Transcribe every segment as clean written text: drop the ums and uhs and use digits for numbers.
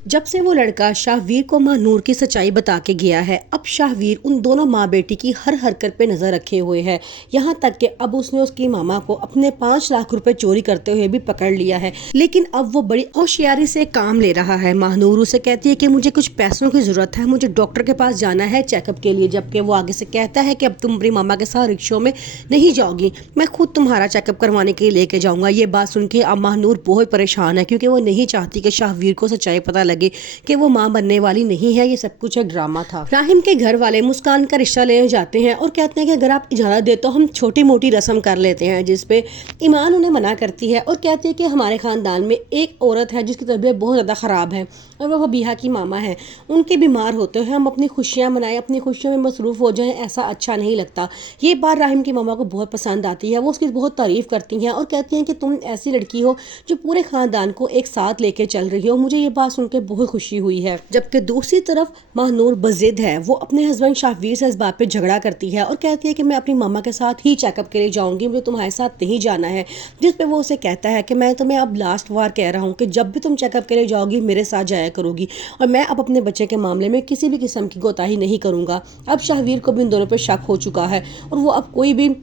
जब से वो लड़का शाहवीर को माँ नूर की सच्चाई बता के गया है, अब शाहवीर उन दोनों माँ बेटी की हर हरकत पे नजर रखे हुए है। यहाँ तक कि अब उसने उसकी मामा को अपने 5 लाख रुपए चोरी करते हुए भी पकड़ लिया है। लेकिन अब वो बड़ी होशियारी से काम ले रहा है। माँ नूर उसे कहती है कि मुझे कुछ पैसों की जरूरत है, मुझे डॉक्टर के पास जाना है चेकअप के लिए। जबकि वो आगे से कहता है कि अब तुम अपनी मामा के साथ रिक्शों में नहीं जाओगी, मैं खुद तुम्हारा चेकअप करवाने के लिए लेके जाऊंगा। ये बात सुन के अब माँ नूर बहुत परेशान है, क्योंकि वो नहीं चाहती कि शाहवीर को सच्चाई पता लगे कि वो मां बनने वाली नहीं है, ये सब कुछ एक ड्रामा था। राहिम के घर वाले मुस्कान का रिश्ता लेने जाते हैं और कहते हैं कि अगर आप इजाजत दे तो हम छोटी मोटी रस्म कर लेते हैं, जिसपे ईमान उन्हें मना करती है और कहती है कि हमारे खानदान में एक औरत है जिसकी तबीयत बहुत ज़्यादा ख़राब है और वो फबीहा की मामा है। उनके बीमार होते हैं, हम अपनी खुशियाँ मनाएं, अपनी खुशियों में मसरूफ़ हो जाएं, ऐसा अच्छा नहीं लगता। ये बात राहिम की मामा को बहुत पसंद आती है। वो उसकी बहुत तारीफ़ करती हैं और कहती हैं कि तुम ऐसी लड़की हो जो पूरे खानदान को एक साथ लेके चल रही हो। मुझे ये बात सुन के बहुत खुशी हुई है। जबकि दूसरी तरफ महानूर बज़िद है। वो अपने हस्बैंड शाहवीर से इस बात पे झगड़ा करती है और कहती है कि मैं अपनी मामा के साथ ही चेकअप के लिए जाऊंगी, मुझे तुम्हारे साथ नहीं जाना है। जिस पे वो उसे कहता है कि मैं तुम्हें अब लास्ट बार कह रहा हूँ कि जब भी तुम चेकअप के लिए जाओगी मेरे साथ जाया करोगी, और मैं अब अपने बच्चे के मामले में किसी भी किस्म की कोताही नहीं करूंगा। अब शाहवीर को भी इन दोनों पे शक हो चुका है और वो अब कोई भी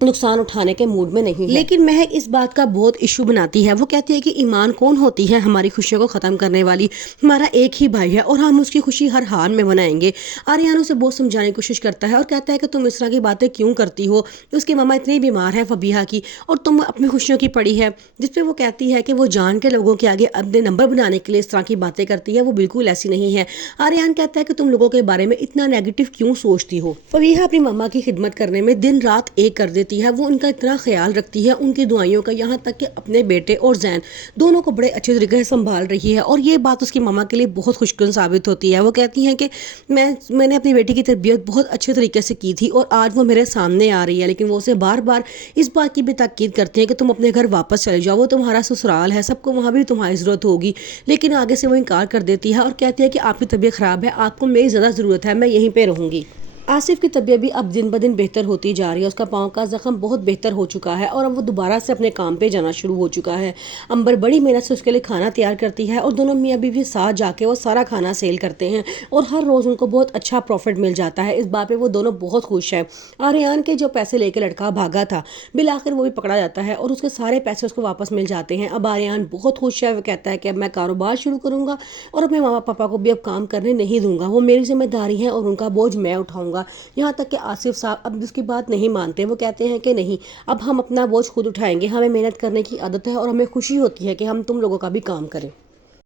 नुकसान उठाने के मूड में नहीं है। लेकिन महक इस बात का बहुत इशू बनाती है। वो कहती है कि ईमान कौन होती है हमारी खुशियों को ख़त्म करने वाली, हमारा एक ही भाई है और हम उसकी खुशी हर हाल में मनाएंगे। आर्यन उसे बहुत समझाने की कोशिश करता है और कहता है कि तुम इस तरह की बातें क्यों करती हो, उसकी मामा इतनी बीमार है फबीहा की और तुम अपनी खुशियों की पड़ी है। जिसपे वो कहती है कि वो जान के लोगों के आगे अपने नंबर बनाने के लिए इस तरह की बातें करती है, वो बिल्कुल ऐसी नहीं है। आर्यन कहता है कि तुम लोगों के बारे में इतना नेगेटिव क्यों सोचती हो। फबीहा अपनी मामा की खिदमत करने में दिन रात एक कर देती है। वो उनका इतना ख्याल रखती है, उनकी दुआइयों का, यहाँ तक कि अपने बेटे और जैन दोनों को बड़े अच्छे तरीके से संभाल रही है। और ये बात उसकी मामा के लिए बहुत खुशकिन साबित होती है। वो कहती हैं कि मैंने अपनी बेटी की तरबियत बहुत अच्छे तरीके से की थी और आज वो मेरे सामने आ रही है। लेकिन वो उसे बार बार इस बात की भी ताकीद करती हैं कि तुम अपने घर वापस चले जाओ, वो तुम्हारा ससुराल है, सबको वहाँ भी तुम्हारी ज़रूरत होगी। लेकिन आगे से वो इनकार कर देती है और कहती है कि आपकी तबीयत ख़राब है, आपको मेरी ज़्यादा ज़रूरत है, मैं यहीं पर रहूँगी। आसिफ की तबीयत भी अब दिन ब दिन बेहतर होती जा रही है। उसका पाँव का जख्म बहुत बेहतर हो चुका है और अब वो दोबारा से अपने काम पे जाना शुरू हो चुका है। अंबर बड़ी मेहनत से उसके लिए खाना तैयार करती है और दोनों मियाँ बीवी साथ जाके वो सारा खाना सेल करते हैं और हर रोज़ उनको बहुत अच्छा प्रॉफिट मिल जाता है। इस बात पे वो दोनों बहुत खुश हैं। आर्यन के जो पैसे लेकर लड़का भागा था, बिल आखिर वो भी पकड़ा जाता है और उसके सारे पैसे उसको वापस मिल जाते हैं। अब आर्यन बहुत खुश है। वो कहता है कि अब मैं कारोबार शुरू करूँगा और अपने मामा पापा को भी अब काम करने नहीं दूंगा, वो मेरी जिम्मेदारी है और उनका बोझ मैं उठाऊंगा। यहाँ तक कि आसिफ साहब अब उसकी बात नहीं मानते। वो कहते हैं कि नहीं, अब हम अपना बोझ खुद उठाएंगे, हमें मेहनत करने की आदत है और हमें खुशी होती है कि हम तुम लोगों का भी काम करें।